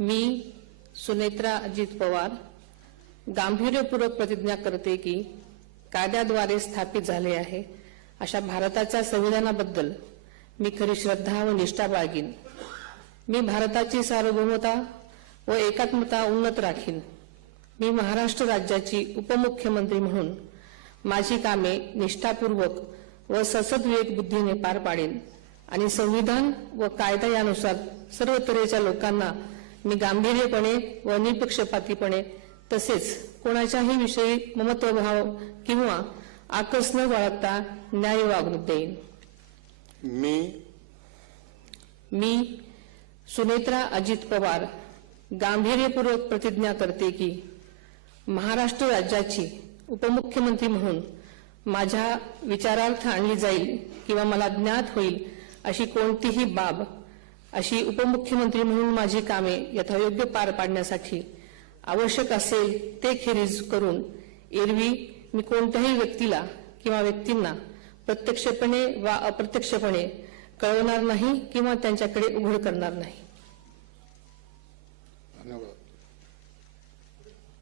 मी सुनेत्रा अजित पवार गांभीर्यपूर्वक प्रतिज्ञा करते की कायद्याद्वारे स्थापित झाले आहे अशा भारताच्या संविधानाबद्दल मी खरी श्रद्धा व निष्ठा बाळगीन। मी भारताची सार्वभौमता व एकात्मता उन्नत राखीन। मी महाराष्ट्र राज्याची उपमुख्यमंत्री म्हणून माझी कामे निष्ठापूर्वक व ससद्विवेक बुद्धीने पार पाडेन आणि संविधान व कायदा यानुसार सर्व तऱ्हेच्या लोकांना मी गांभीर्यपणे व निपक्षपातीपणे तसेच कोणाच्याही विषयी ममत्वभाव किंवा आकस न बाळगता न्याय वागणूक देईन। मी सुनेत्रा अजित पवार गांभीर्यपूर्वक प्रतिज्ञा करते की महाराष्ट्र राज्याची उपमुख्यमंत्री म्हणून माझ्या विचारार्थ आणली जाईल किंवा मला ज्ञात होईल अशी कोणतीही बाब अशी उपमुख्यमंत्री म्हणून माझी कामे यथायोग्य पार पाडण्यासाठी आवश्यक असेल ते खेरीज करून एरवी मी कोणत्याही व्यक्तीला किंवा व्यक्तींना प्रत्यक्षपणे वा अप्रत्यक्षपणे कळवणार नाही किंवा त्यांच्याकडे उघड करणार नाही।